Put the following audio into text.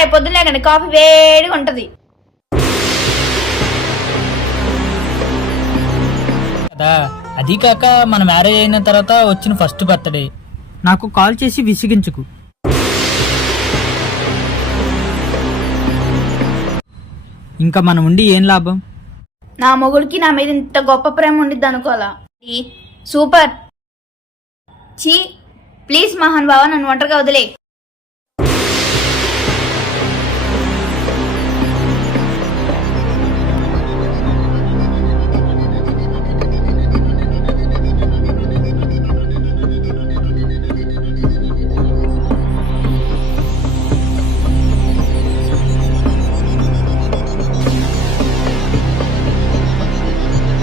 రేపు పొద్దున్న లేకండి కాఫీ వేడిగా ఉంటది కదా. అది కాక మన మ్యారేజ్ అయిన తర్వాత వచ్చిన ఫస్ట్ బర్త్డే. నాకు కాల్ చేసి విసిగించుకు. ఇంకా మనం ఉండి ఏం లాభం? నా మొగుడికి నా మీద ఇంత గొప్ప ప్రేమ ఉండిద్ది అనుకోవాలా. సూపర్. చీ ప్లీజ్ మహాన్ బావా నన్ను ఒంటరిగా వదిలే.